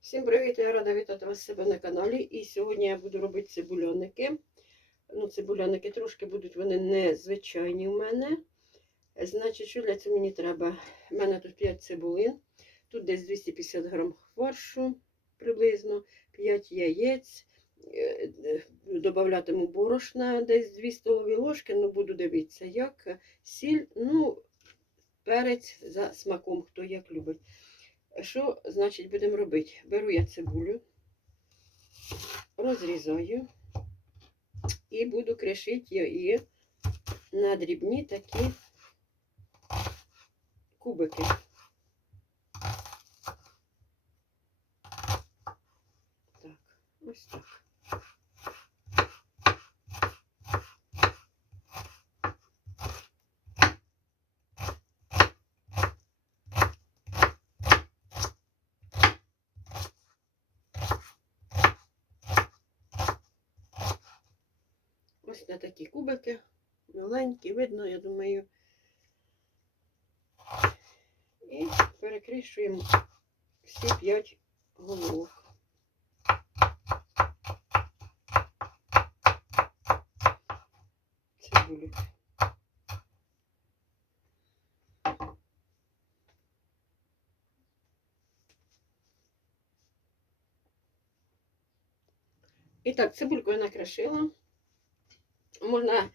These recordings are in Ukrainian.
Всім привіт! Я рада вітати вас себе на каналі. І сьогодні я буду робити цибульоники. Ну, цибульоники трошки будуть вони незвичайні у мене. Значить, що для цього мені треба? У мене тут 5 цибулин, тут десь 250 грам фаршу приблизно, 5 яєць. Е, е, Добавлятиму борошна десь 2 столові ложки, ну буду дивитися, як сіль, ну, перець за смаком, хто як любить. Що, значить, будемо робити? Беру я цибулю, розрізаю і буду кришити її на дрібні такі кубики. Так, ось так. Ось на такі кубики. Маленькі, видно, я думаю. І перекришуємо всі п'ять головок. Цибулі. І так, цибульку я накрошила. Можна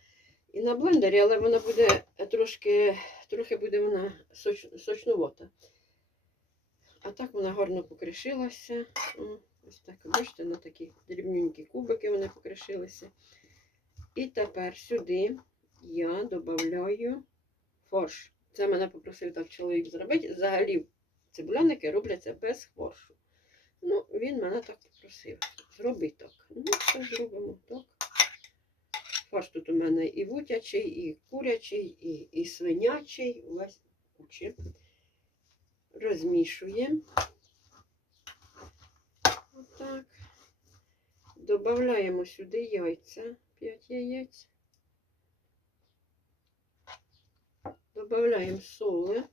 і на блендері, але вона буде трошки, трохи буде вона соч, сочнувата. А так вона гарно покришилася. Ось так, бачите, на такі дрібненькі кубики вони покришилися. І тепер сюди я додаю фарш. Це мене попросив так чоловік зробити. Взагалі цибуляники робляться без фаршу. Ну, він мене так попросив. Зроби так. Ну, що зробимо так. Фарш тут у мене і вутячий, і курячий, і, і свинячий. Увесь кучі. Розмішуємо. Отак. Добавляємо сюди яйця. 5 яєць. Добавляємо соли.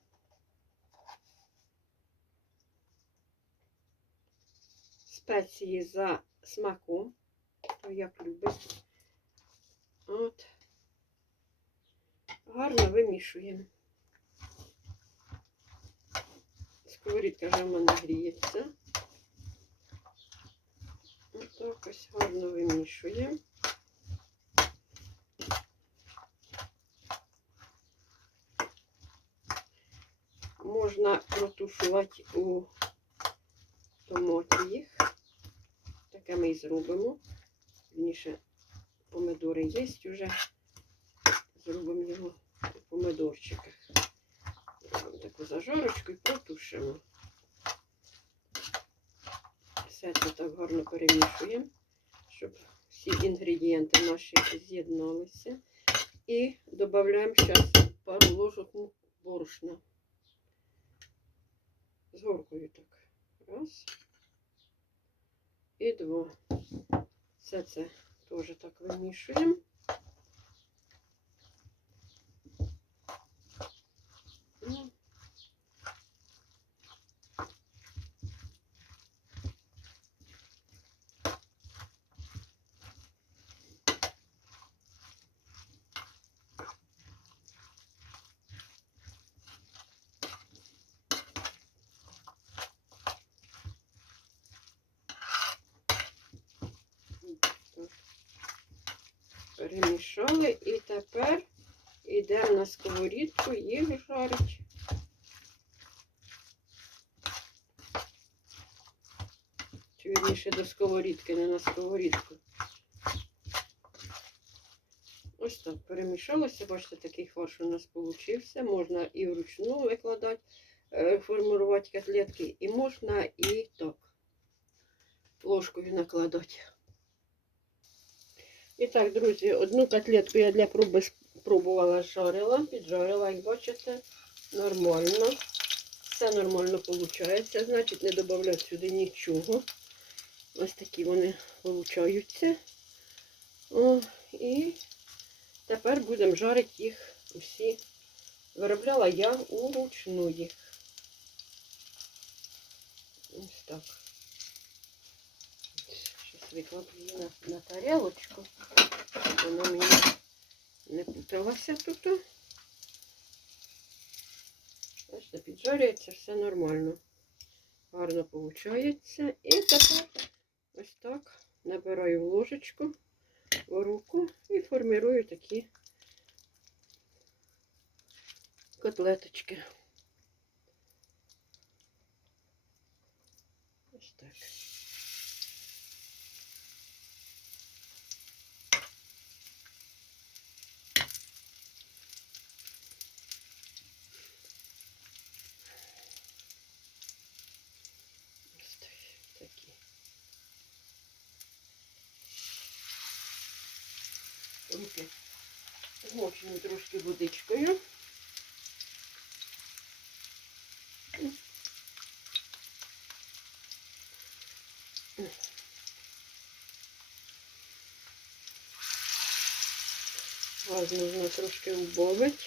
Спеції за смаком, хто як любить. От. Гарно вимішуємо. Сковорідка вже в мене гріється. Отак ось гарно вимішуємо. Можна протушувати у томаті їх. Таке ми і зробимо. Вірніше, помидори є вже. Зробимо його у помидорчиках. Таку зажарочку і протушимо. Все це так гарно перемішуємо, щоб всі інгредієнти наші з'єдналися. І додаємо зараз пару ложок борошна. З горкою так. Раз. І два. Все це теж так вимішуємо. Ну, так. Перемішали і тепер йдемо на сковорідку їх жарить. Чи вірніше до сковорідки, не на сковорідку. Ось так перемішалося. Бачите, такий фарш у нас вийшов. Можна і вручну викладати, е, формувати котлетки, і можна і так ложкою накладати. І так, друзі, одну котлетку я для проби спробувала жарила, піджарила, як бачите, нормально. Все нормально виходить. Значить, не додаю сюди нічого. Ось такі вони получаються. О, і тепер будемо жарити їх усі. Виробляла я уручну їх. Ось так. Викладу на, на тарілочку. щоб Вона мені не путалася тут. Бачите, піджарюється, все нормально. Гарно виходить. І тепер ось так набираю ложечку в руку і формирую такі котлеточки. Ось так. Ось так- такі. Руки змочені трошки водичкою. Газ можна трошки убавити.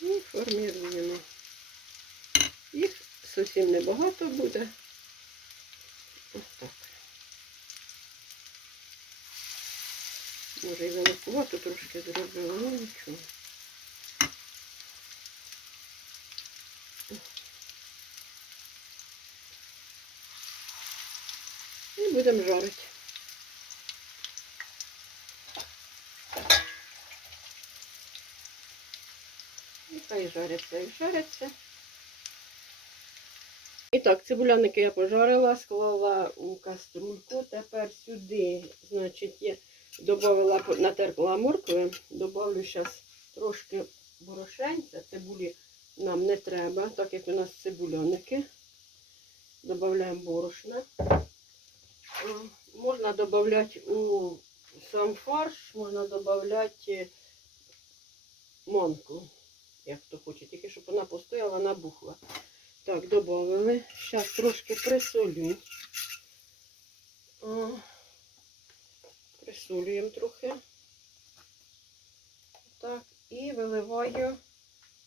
І форміруємо. Їх зовсім небагато буде. Ось так. Може і великувато трошки зробила, ну нічого. І будемо жарити. І хай жаряться і жаряться. І так, цибуляники я пожарила, склала у каструльку. Тепер сюди, значить, я додала, натерпла моркви, добавлю зараз трошки борошенця. Цибулі нам не треба, так як у нас цибуляники. Додаємо борошна. Е, Можна додати у сам фарш, можна додати манку, як хто хоче, тільки щоб вона постояла, набухла. Так, додали. Зараз трошки присолю. Присолюємо трохи. Так, і виливаю.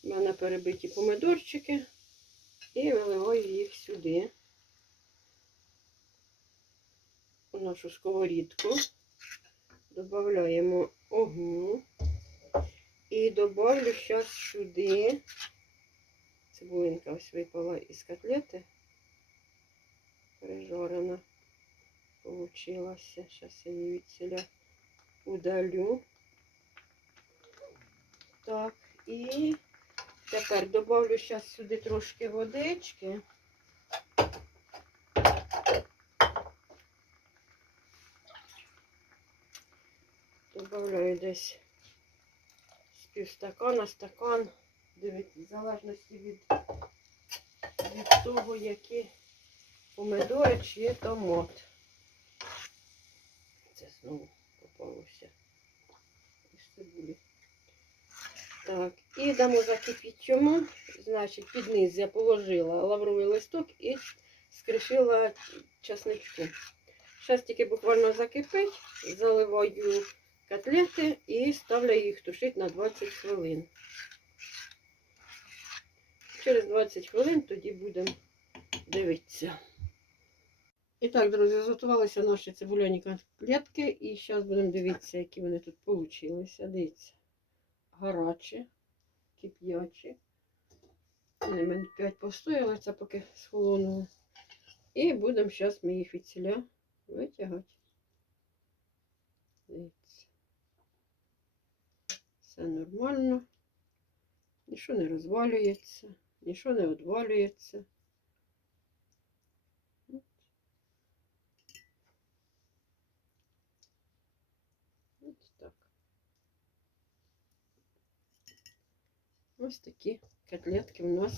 У мене перебиті помидорчики. І виливаю їх сюди. У нашу сковорідку. Додаємо огню. І добавлю зараз сюди. Цибулинка ось випала із котлети. Пережарена. Получилася. Зараз я її відсіля удалю. Так, і тепер добавлю зараз сюди трошки водички. Добавляю десь з півстакана, стакан. Дивіться, в залежності від, від того, які помидори чи є томат. Це знову попалося із цибулі. Так, і дамо закипіти йому. Значить, під низ я положила лавровий листок і скришила часничку. Зараз тільки буквально закипить, заливаю котлети і ставлю їх тушити на 20 хвилин. Через 20 хвилин тоді будемо дивитися. І так, друзі, зготувалися наші цибуляні котлетки. І зараз будемо дивитися, які вони тут получилися. Дивіться. Гарячі, кип'ячі. Вони минут 5 постояли, це поки схолонули. І будемо зараз ми їх від ціля витягати. Дивіться. Все нормально. Нічого не розвалюється, нічого не відвалюється. Ось так. Ось такі котлетки у нас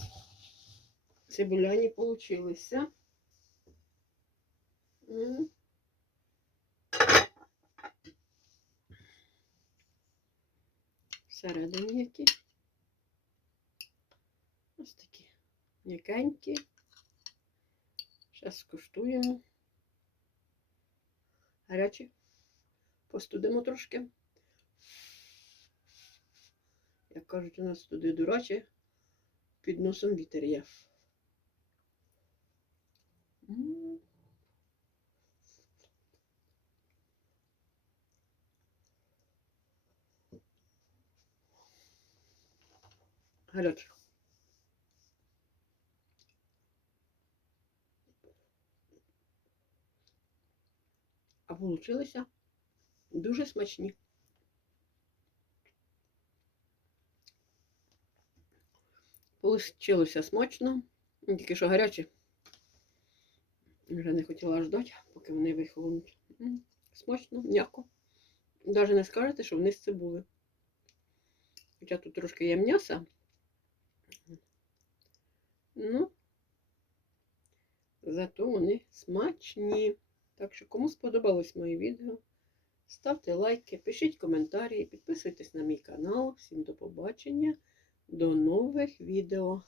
цибуляні получилися. Всередині які. Ось такі м'якенькі. Зараз скуштуємо. Гарячі. Постудимо трошки як кажуть, у нас туди дурачі, під носом вітер є. Гарячка. А получилися дуже смачні. Получилося смачно, тільки що гарячі. Вже не хотіла ждати, поки вони вихолонуть. Смачно, м'яко. Навіть не скажете, що вони з цибули. Хоча тут трошки є м'яса. Ну, зато вони смачні. Так що, кому сподобалось моє відео, ставте лайки, пишіть коментарі, підписуйтесь на мій канал. Всім до побачення, до нових відео.